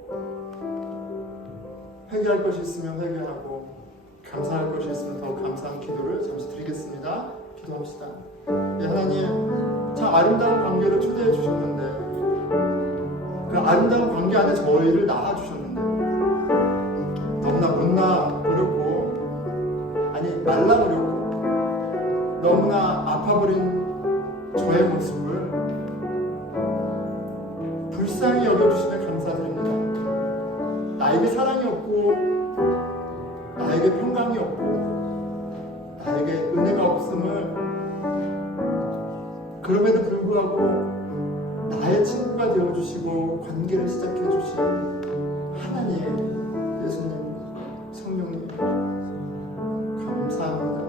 회개할 것이 있으면 회개하고 감사할 것이 있으면 더 감사한 기도를 잠시 드리겠습니다. 기도합시다. 예, 하나님 참 아름다운 관계를 초대해 주셨는데 그 아름다운 관계 안에 저희를 낳아주셨는데 너무나 못나버렸고 아니 말라버렸고 너무나 아파버린 저의 모습을 불쌍히 여겨주심에 감사드립니다. 나에게 사랑이 없고 나에게 평강이 없고 나에게 은혜가 없음을 그럼에도 불구하고 나의 친구가 되어주시고 관계를 시작해주신 하나님, 예수님, 성령님 감사합니다.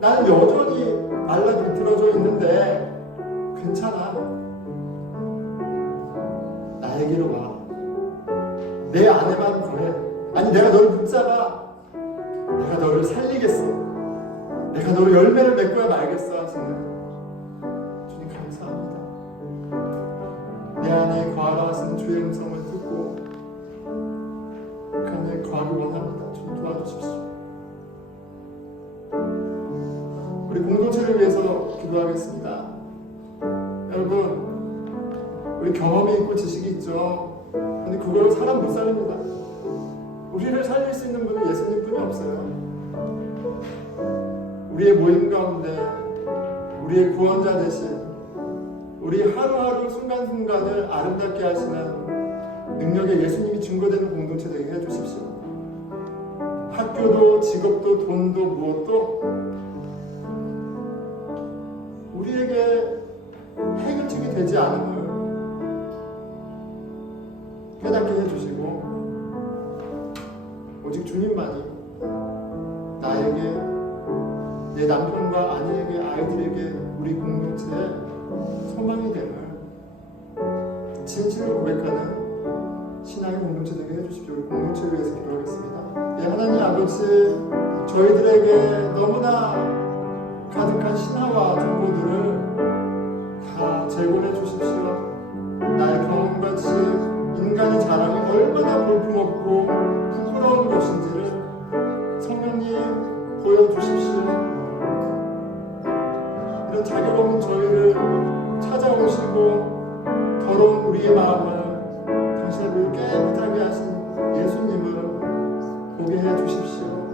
나는 여전히 말라비틀어져 있는데 괜찮아. 나에게로 와. 내 안에만 거해. 아니 내가 너를 붙잡아. 내가 너를 살리겠어. 내가 너를 열매를 맺고야 말겠어 하시는 주님 감사합니다. 내 안에 거하라 하시는 주의 음성을 듣고 그 안에 거하기 원합니다. 주님 도와주십시오. 우리 공동체를 위해서 기도하겠습니다. 여러분 우리 경험이 있고 지식이 있죠. 근데 그걸로 사람 못 살립니다. 우리를 살릴 수 있는 분은 예수님뿐이 없어요. 우리의 모임 가운데 우리의 구원자 되신 우리 하루하루 순간순간을 아름답게 하시는 능력의 예수님이 증거되는 공동체 되게 해주십시오. 학교도 직업도 돈도 무엇도 우리에게 해결책이 되지 않음을 깨닫게 해주시고 오직 주님만이 나에게 내 남편과 아내에게 아이들에게 우리 공동체의 소망이 됨을 진실로 고백하는 신앙의 공동체 되게 해주십시오. 우리 공동체를 위해서 기도하겠습니다. 예, 하나님 아버지 저희들에게 너무나 가득한 신화와 정보들을 다 제공해 주십시오. 나의 경험같이 인간의 자랑이 얼마나 볼품없고 부끄러운 것인지를 성령님 보여주십시오. 이런 자격 없는 저희를 찾아오시고 더러운 우리의 마음을 당신의 물 깨끗하게 하신 예수님을 보게 해 주십시오.